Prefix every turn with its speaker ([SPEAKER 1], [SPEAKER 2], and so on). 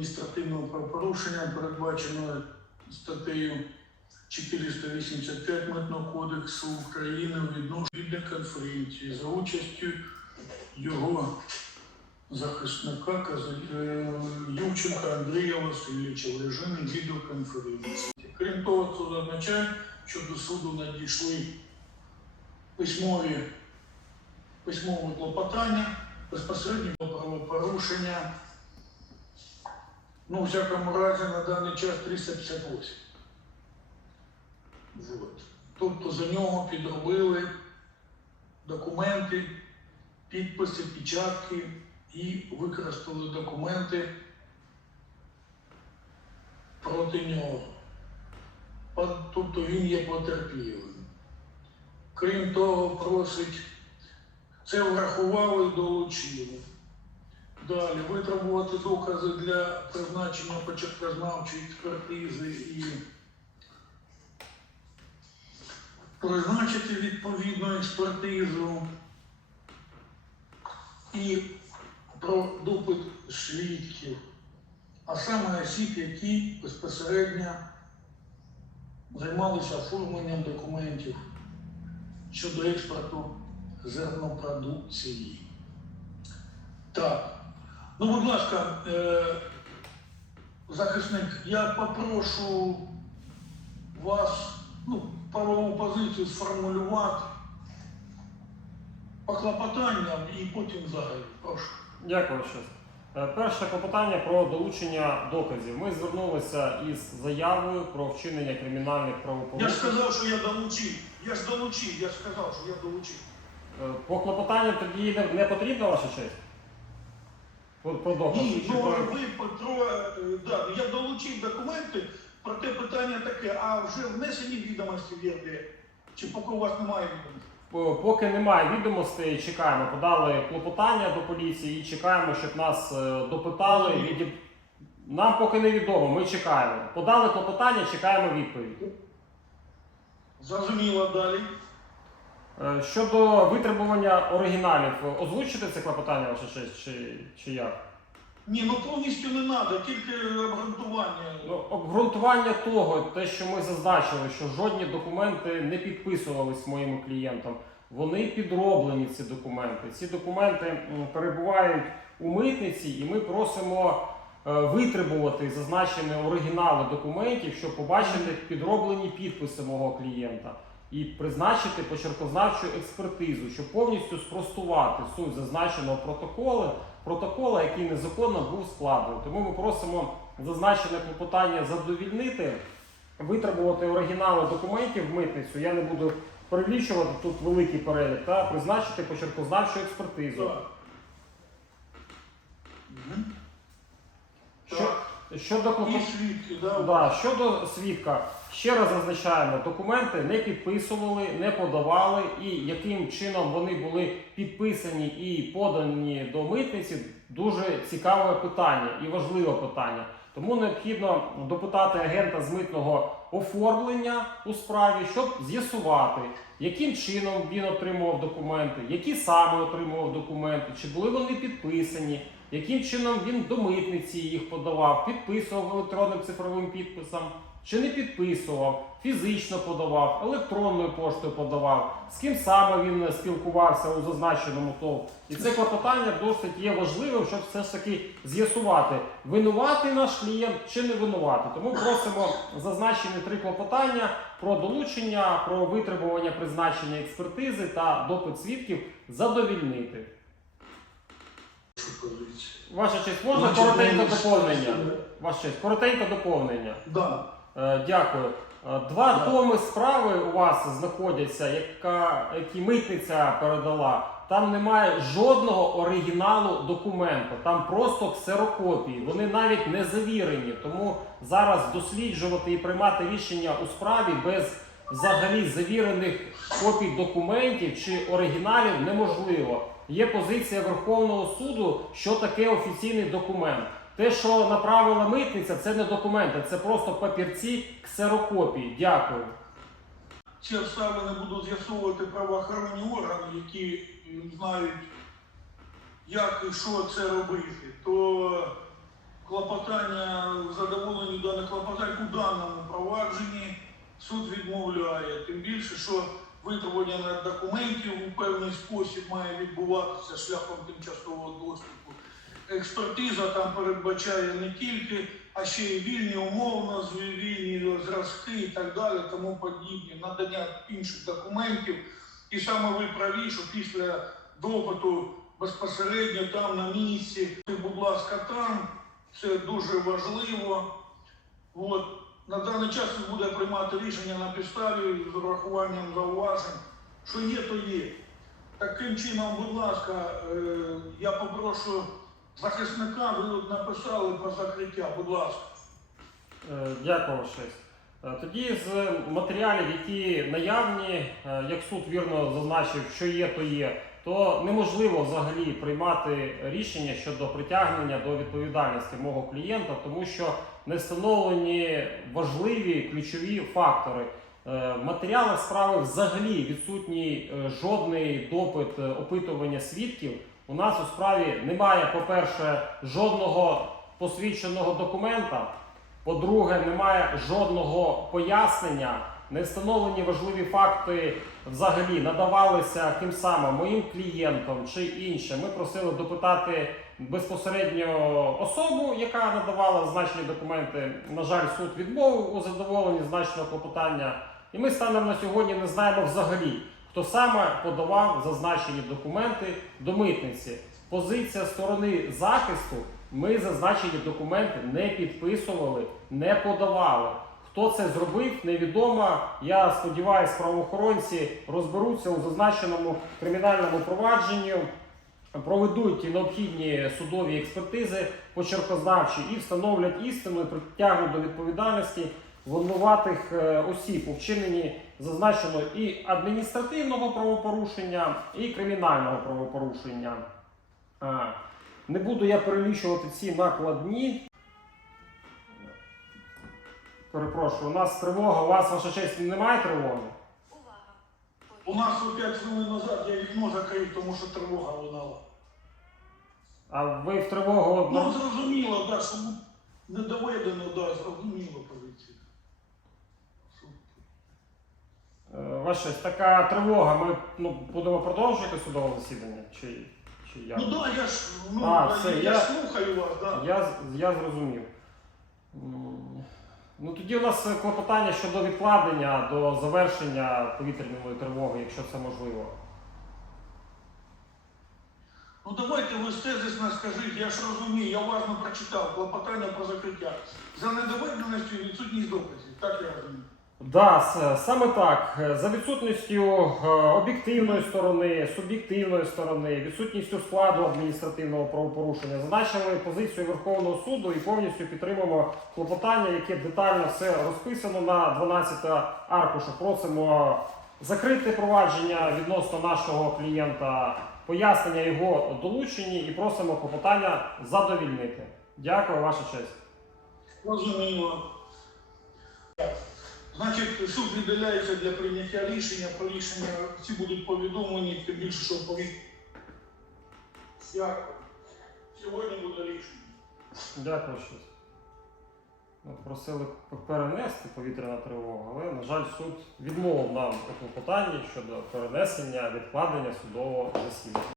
[SPEAKER 1] адміністративного правопорушення, передбаченого статтею 485 Митного кодексу України у відношенні конференції за участю його захисника е, Ювченка Андрія Васильовича в режимі відеоконференції. Крім того, суд зазначає, що до суду надійшли письмові письмове клопотання безпосередньо правопорушення. Ну, у всякому разі, на даний час 358. Вот. Тобто за нього підробили документи, підписи, печатки і використали документи проти нього. Тобто він є потерпілим. Крім того, просить, це врахували долучили. Далі витребувати докази для призначення початкознавчої експертизи і призначити відповідну експертизу і про допит свідків, а саме осіб, які безпосередньо займалися оформленням документів щодо експорту зернопродукції. Так. Ну, будь ласка, е, захисник, я попрошу вас ну, правову позицію сформулювати по клопотанням і потім взагалі. Прошу.
[SPEAKER 2] Дякую щось. Е, Перше клопотання про долучення доказів. Ми звернулися із заявою про вчинення кримінальних
[SPEAKER 1] Я ж сказав, що я долучив. Я ж долучив, я ж сказав, що я долучив.
[SPEAKER 2] Е, По клопотанню тоді не потрібна ваша честь?
[SPEAKER 1] Ні, ну ви Петро, да, я долучив документи, проте питання таке, а вже внесені відомості в ЄРД? Чи поки у вас немає відомостей?
[SPEAKER 2] Поки немає відомостей, чекаємо. Подали клопотання до поліції і чекаємо, щоб нас е, допитали. Відіб... Нам поки не відомо, ми чекаємо. Подали клопотання, чекаємо відповідь.
[SPEAKER 1] Зрозуміло далі.
[SPEAKER 2] Е, Щодо витребування оригіналів, е, озвучите це клопотання, ваша честь, чи, чи як?
[SPEAKER 1] Ні, ну повністю не треба, тільки обґрунтування.
[SPEAKER 2] Ну, обґрунтування того, те, що ми зазначили, що жодні документи не підписувались моїм клієнтам. Вони підроблені, ці документи. Ці документи перебувають у митниці, і ми просимо е, витребувати зазначені оригінали документів, щоб побачити підроблені підписи мого клієнта і призначити почеркознавчу експертизу, щоб повністю спростувати суть зазначеного протоколу, протокола, який незаконно був складений. Тому ми просимо зазначене клопотання задовільнити, витребувати оригінали документів в митницю. Я не буду перелічувати тут великий перелік, та призначити почеркознавчу експертизу. Що, щодо
[SPEAKER 1] І
[SPEAKER 2] клопотання.
[SPEAKER 1] свідки, да?
[SPEAKER 2] Да, щодо свідка, ще раз зазначаємо, документи не підписували, не подавали, і яким чином вони були підписані і подані до митниці, дуже цікаве питання і важливе питання. Тому необхідно допитати агента з митного оформлення у справі, щоб з'ясувати, яким чином він отримував документи, які саме отримував документи, чи були вони підписані, яким чином він до митниці їх подавав, підписував електронним цифровим підписом, чи не підписував, фізично подавав, електронною поштою подавав, з ким саме він спілкувався у зазначеному ТОВ. І це клопотання досить є важливим, щоб все ж таки з'ясувати, винуватий наш клієнт чи не винуватий. Тому просимо зазначені три клопотання про долучення, про витребування призначення експертизи та допит свідків задовільнити. Ваша честь, можна
[SPEAKER 1] Значить,
[SPEAKER 2] коротенько доповнення? Ваша честь, коротенько доповнення.
[SPEAKER 1] Да.
[SPEAKER 2] Е, Дякую. Е, Два
[SPEAKER 1] Да.
[SPEAKER 2] томи справи у вас знаходяться, яка, які митниця передала. Там немає жодного оригіналу документа, там просто ксерокопії. Вони навіть не завірені. Тому зараз досліджувати і приймати рішення у справі без взагалі завірених копій документів чи оригіналів неможливо. Є позиція Верховного суду, що таке офіційний документ. Те, що направила митниця, це не документи, це просто папірці ксерокопії. Дякую.
[SPEAKER 1] Ці обставини будуть з'ясовувати правоохоронні органи, які знають, як і що це робити. То клопотання задоволені даних клопотань у даному провадженні суд відмовляє. Тим більше, що витребування документів у певний спосіб має відбуватися шляхом тимчасового доступу. Експертиза там передбачає не тільки, а ще й вільні умовно, вільні зразки і так далі, тому подібні, надання інших документів. І саме ви праві, що після допиту безпосередньо там на місці, будь ласка, там, це дуже важливо. От. На даний час він буде приймати рішення на підставі з урахуванням зауважень, що є, то є. Таким чином, будь ласка, е, я попрошу захисника, ви написали про закриття, будь ласка.
[SPEAKER 2] Е, Дякую, Ваша честь. Е, Тоді з матеріалів, які наявні, е, як суд вірно зазначив, що є, то є, то неможливо взагалі приймати рішення щодо притягнення до відповідальності мого клієнта, тому що не встановлені важливі ключові фактори. В матеріалах справи взагалі відсутній жодний допит опитування свідків. У нас у справі немає, по-перше, жодного посвідченого документа. По-друге, немає жодного пояснення, не встановлені важливі факти взагалі надавалися тим самим моїм клієнтам чи іншим. Ми просили допитати безпосередньо особу, яка надавала зазначені документи. На жаль, суд відмовив у задоволенні зазначеного клопотання. І ми станом на сьогодні не знаємо взагалі, хто саме подавав зазначені документи до митниці. Позиція сторони захисту. Ми зазначені документи не підписували, не подавали. Хто це зробив, невідомо. Я сподіваюся, правоохоронці розберуться у зазначеному кримінальному провадженні, проведуть необхідні судові експертизи почеркознавчі і встановлять істину і притягнуть до відповідальності винуватих е, осіб у вчиненні зазначено і адміністративного правопорушення, і кримінального правопорушення. Не буду я перелічувати ці накладні. Перепрошую, у нас тривога, у вас ваша честь немає тривоги?
[SPEAKER 1] У нас 5 хвилин назад я вікно закрив, тому що тривога лунала.
[SPEAKER 2] А ви в тривогу
[SPEAKER 1] Ну, зрозуміло, да, що не доведено, да, зрозуміло позиція.
[SPEAKER 2] Ваша честь, така тривога. Ми ну, будемо продовжувати судове засідання? Чи, чи як?
[SPEAKER 1] Ну да, я ж ну,
[SPEAKER 2] А, все,
[SPEAKER 1] я,
[SPEAKER 2] я-
[SPEAKER 1] слухаю вас, да.
[SPEAKER 2] Я, я зрозумів. Ну тоді у нас клопотання щодо відкладення до завершення повітряної тривоги, якщо це можливо.
[SPEAKER 1] Ну давайте ви тезисно скажіть, я ж розумію, я уважно прочитав клопотання про закриття. За недоведеністю відсутність доказів, так я розумію.
[SPEAKER 2] Да, саме так. За відсутністю е, об'єктивної сторони, суб'єктивної сторони, відсутністю складу адміністративного правопорушення, зазначили позицію Верховного суду і повністю підтримуємо клопотання, яке детально все розписано на 12 аркушах. Просимо закрити провадження відносно нашого клієнта, пояснення його долучені і просимо клопотання задовільнити. Дякую, ваша честь.
[SPEAKER 1] Розуміло. Значить, суд віддаляється для прийняття рішення. Про рішення всі будуть повідомлені, тим більше, що повід... Дякую. Сьогодні буде рішення.
[SPEAKER 2] Дякую. От Просили перенести повітряна тривога, але, на жаль, суд відмовив нам у клопотанні щодо перенесення відкладення судового засідання.